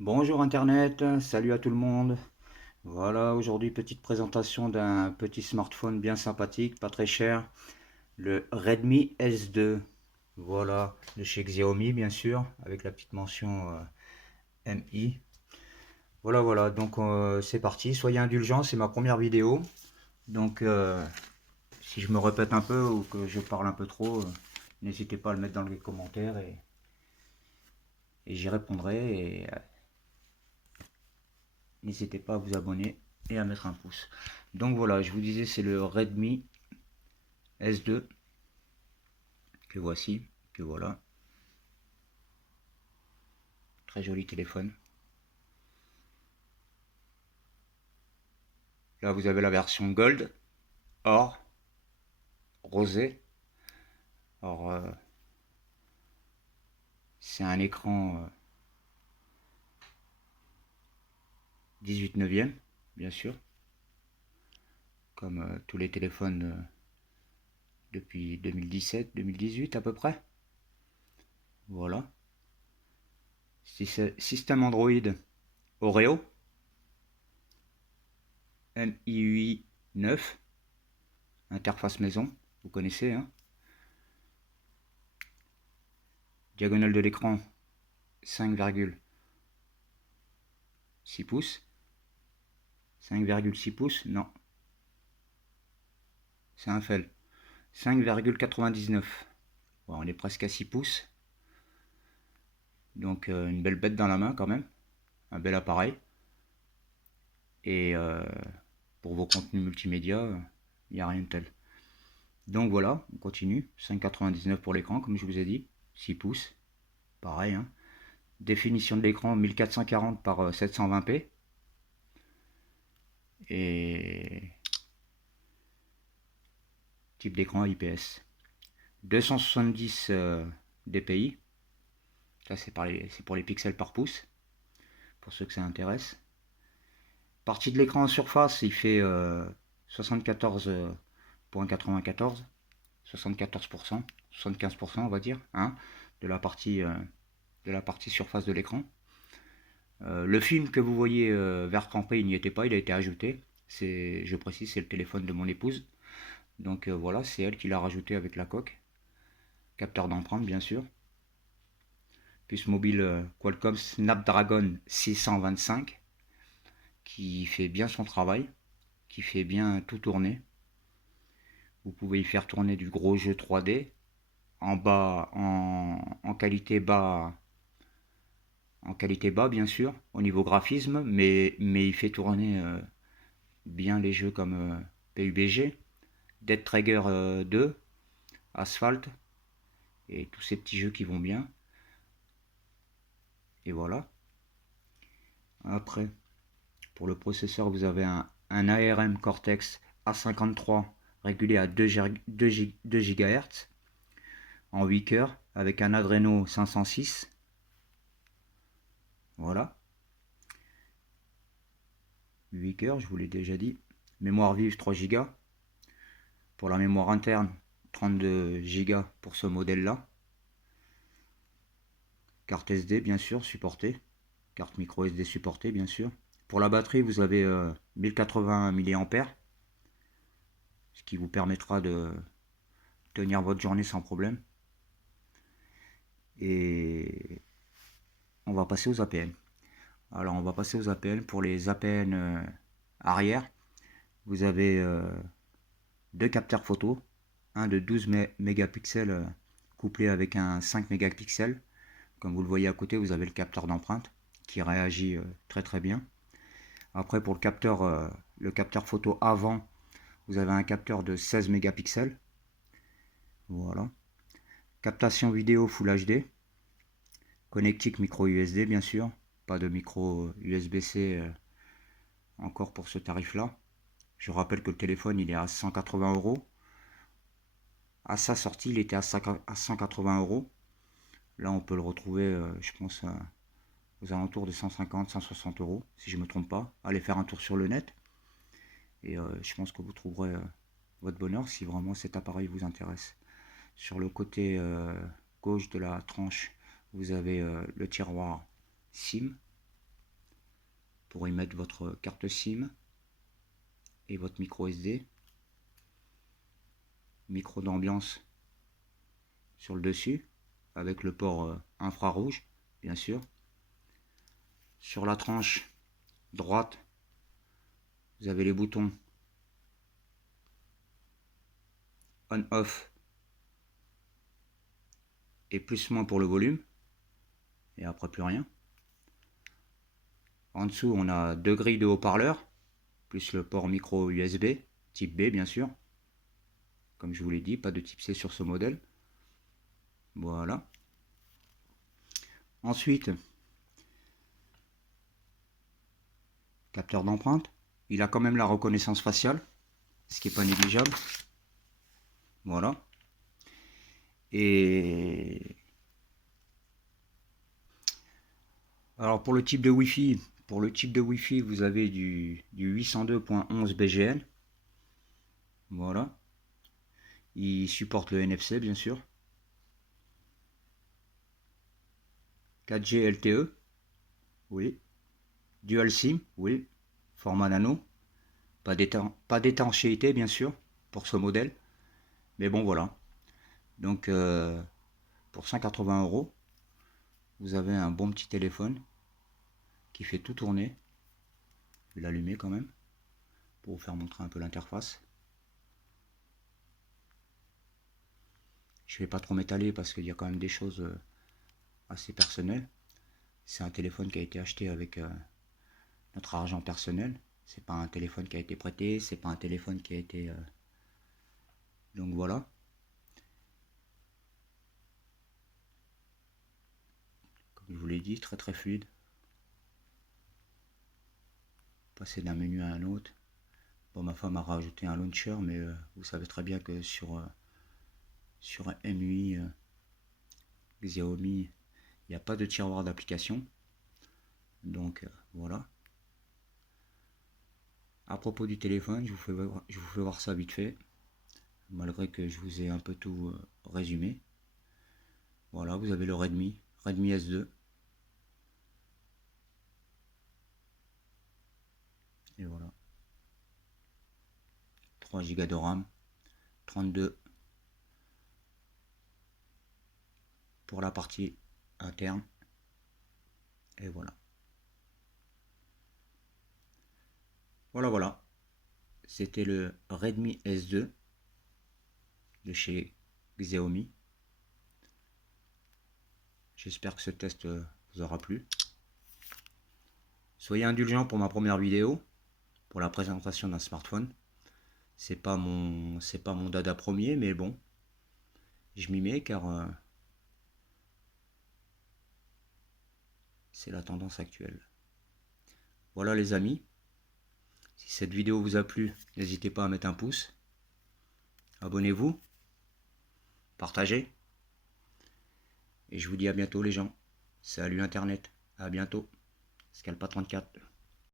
Bonjour Internet, salut à tout le monde. Voilà, aujourd'hui petite présentation d'un petit smartphone bien sympathique, pas très cher, le Redmi S2. Voilà, de chez Xiaomi bien sûr, avec la petite mention MI. Voilà, donc c'est parti, soyez indulgents, c'est ma première vidéo. Donc si je me répète un peu ou que je parle un peu trop, n'hésitez pas à le mettre dans les commentaires et j'y répondrai. Et n'hésitez pas à vous abonner et à mettre un pouce. Donc voilà, je vous disais, c'est le Redmi S2 que voici, que voilà. Très joli téléphone. Là, vous avez la version Gold, Or, Rosé. Alors, c'est un écran 18 neuvième, bien sûr, comme tous les téléphones depuis 2017-2018 à peu près. Voilà. Système Android Oreo, MIUI 9, interface maison, vous connaissez, hein. Diagonale de l'écran 5,6 pouces. 5,6 pouces, non, c'est un fail. 5,99. Bon, on est presque à 6 pouces. Donc une belle bête dans la main quand même. Un bel appareil. Et pour vos contenus multimédia, il n'y a rien de tel. Donc voilà, on continue. 5,99 pour l'écran, comme je vous ai dit. 6 pouces. Pareil, hein. Définition de l'écran 1440 par 720p. Et type d'écran IPS. 270 dpi. Ça, c'est pour les pixels par pouce. Pour ceux que ça intéresse. Partie de l'écran en surface, il fait 74,94. 74%, 75% on va dire, hein, de la partie surface de l'écran. Le film que vous voyez vert campé, il n'y était pas, il a été ajouté. Je précise, c'est le téléphone de mon épouse. Donc voilà, c'est elle qui l'a rajouté avec la coque. Capteur d'empreinte, bien sûr. Puce mobile Qualcomm Snapdragon 625, qui fait bien son travail, qui fait bien tout tourner. Vous pouvez y faire tourner du gros jeu 3D en bas, en qualité bas, bien sûr, au niveau graphisme, mais il fait tourner bien les jeux comme PUBG, Dead Trigger 2, Asphalt, et tous ces petits jeux qui vont bien. Et voilà. Après, pour le processeur, vous avez un ARM Cortex A53 régulé à 2 GHz en 8 coeurs avec un Adreno 506. Voilà. 8 coeurs, je vous l'ai déjà dit. Mémoire vive 3 Go. Pour la mémoire interne, 32 Go pour ce modèle-là. Carte SD, bien sûr, supportée. Carte micro SD supportée, bien sûr. Pour la batterie, vous avez 1080 mAh, ce qui vous permettra de tenir votre journée sans problème. Et on va passer aux APN. Alors, on va passer aux APN. Pour les APN arrière, vous avez deux capteurs photo, un de 12 mégapixels couplé avec un 5 mégapixels. Comme vous le voyez à côté, vous avez le capteur d'empreinte qui réagit très très bien. Après, pour le capteur photo avant, vous avez un capteur de 16 mégapixels. Voilà. Captation vidéo Full HD. Connectique micro USB, bien sûr. Pas de micro USB-C encore pour ce tarif-là. Je rappelle que le téléphone, il est à 180 euros. À sa sortie, il était à 180 euros. Là, on peut le retrouver, je pense, aux alentours de 150, 160 euros, si je ne me trompe pas. Allez faire un tour sur le net. Et je pense que vous trouverez votre bonheur si vraiment cet appareil vous intéresse. Sur le côté gauche de la tranche, vous avez le tiroir SIM. pour y mettre votre carte SIM et votre micro SD. Micro d'ambiance sur le dessus avec le port infrarouge bien sûr. Sur la tranche droite, vous avez les boutons on off et plus moins pour le volume, et après plus rien. En dessous on a deux grilles de haut-parleurs plus le port micro USB type B bien sûr, comme je vous l'ai dit, pas de type C sur ce modèle. Voilà. Ensuite, capteur d'empreinte, il a quand même la reconnaissance faciale, ce qui n'est pas négligeable. Voilà. Et alors pour le type de Wi-Fi, vous avez du 802.11 BGN. Voilà. Il supporte le NFC bien sûr. 4G LTE. Oui. Dual SIM. Oui. Format nano. Pas d'étanchéité bien sûr pour ce modèle. Mais bon voilà. Donc pour 180 €, vous avez un bon petit téléphone qui fait tout tourner. Je vais l'allumer quand même pour vous faire montrer un peu l'interface. Je vais pas trop m'étaler parce qu'il y a quand même des choses assez personnelles. C'est un téléphone qui a été acheté avec notre argent personnel. C'est pas un téléphone qui a été prêté, c'est pas un téléphone qui a été... Donc voilà. Comme je vous l'ai dit, très très fluide. Passer d'un menu à un autre. Bon, ma femme a rajouté un launcher, mais vous savez très bien que sur MUI Xiaomi, il n'y a pas de tiroir d'application. Donc voilà. À propos du téléphone, je vous fais voir ça vite fait, malgré que je vous ai un peu tout résumé. Voilà, vous avez le Redmi S2. Et voilà. 3 Go de RAM, 32 pour la partie interne. Et voilà. Voilà. C'était le Redmi S2 de chez Xiaomi. J'espère que ce test vous aura plu. Soyez indulgents pour ma première vidéo, pour la présentation d'un smartphone. C'est pas mon dada premier, mais bon, je m'y mets car c'est la tendance actuelle. Voilà les amis. Si cette vidéo vous a plu, n'hésitez pas à mettre un pouce. Abonnez-vous. Partagez. Et je vous dis à bientôt les gens. Salut Internet. À bientôt. Scalpa34.